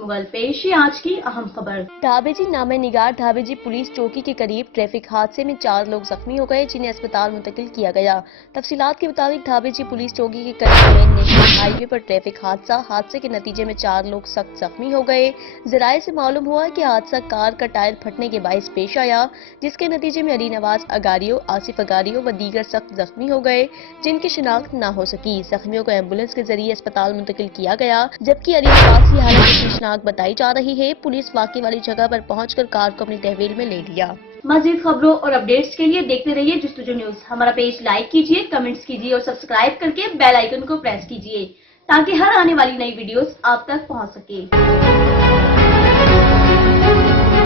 मुगल। पेश है आज की अहम खबर। ढाबेजी नामे निगार ढाबेजी पुलिस चौकी के करीब ट्रैफिक हादसे में 4 लोग जख्मी हो गए, जिन्हें अस्पताल मुंतकिल किया गया। तफसीलात के मुताबिक ढाबेजी पुलिस चौकी के करीब मेन नेशनल हाईवे पर ट्रैफिक हादसे के नतीजे में 4 लोग सख्त जख्मी हो गए। जराये से मालूम हुआ कि हादसा कार का टायर फटने के बायस पेश आया, जिसके नतीजे में अली नवाज अगारियो, आसिफ अगारियो व दीगर सख्त जख्मी हो गए, जिनकी शिनाख्त न हो सकी। जख्मियों को एम्बुलेंस के जरिए अस्पताल मुंतकिल किया गया, जबकि अली नवाज की हालत खतरनाक बताई जा रही है। पुलिस वाकई वाली जगह पर पहुंचकर कार को अपनी तहवील में ले लिया। मज़ीद खबरों और अपडेट्स के लिए देखते रहिए जस्तुजू न्यूज। हमारा पेज लाइक कीजिए, कमेंट्स कीजिए और सब्सक्राइब करके बेल आइकन को प्रेस कीजिए ताकि हर आने वाली नई वीडियोस आप तक पहुंच सके।